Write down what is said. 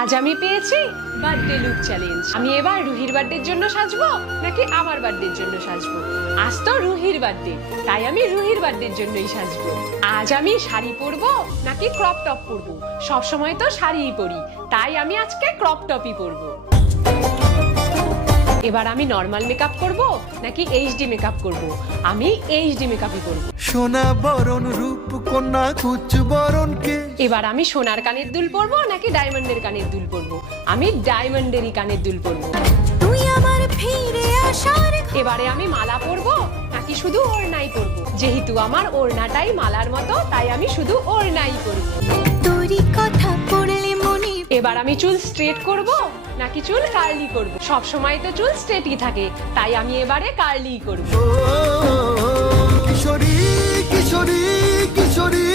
আজ আমি পেয়েছি বার্থডে লুক চ্যালেঞ্জ। আমি এবার রুহির বার্থডের জন্য সাজবো নাকি আমার বার্থডের জন্য সাজবো? আজ তো রুহির বার্থডে, তাই আমি রুহির বার্থডের জন্যই সাজবো। আজ আমি শাড়ি পরবো নাকি ক্রপ টপ পরবো? সব সময় তো শাড়িই পরি, তাই আমি আজকে ক্রপ টপই পরবো। এবার আমি নর্মাল মেকআপ করব নাকি এইচডি মেকআপ করব? আমি এইচডি মেকআপই করব। সোনা বরণ রূপ কন্যা কুচ বরণ কে। এবার আমি সোনার কানের দুল পরবো নাকি ডায়মন্ডের কানের দুল পরবো? আমি ডায়মন্ডেরই কানের দুল পরবো। তুই আমার ফিরে আসার এবারে আমি মালা পরবো নাকি শুধু ওড়নাই পরবো? যেহেতু আমার ওড়নাটাই মালার মতো, তাই আমি শুধু ওড়নাই পরবো। তোরই কথা পড়লে মনে এবার আমি চুল স্ট্রেট করব নাকি চুল কার্লি করব? সব সময় তো চুল স্ট্রেটই থাকে, তাই আমি এবারে কার্লি করব। ও কিশোরী কিশোরী কিশোরী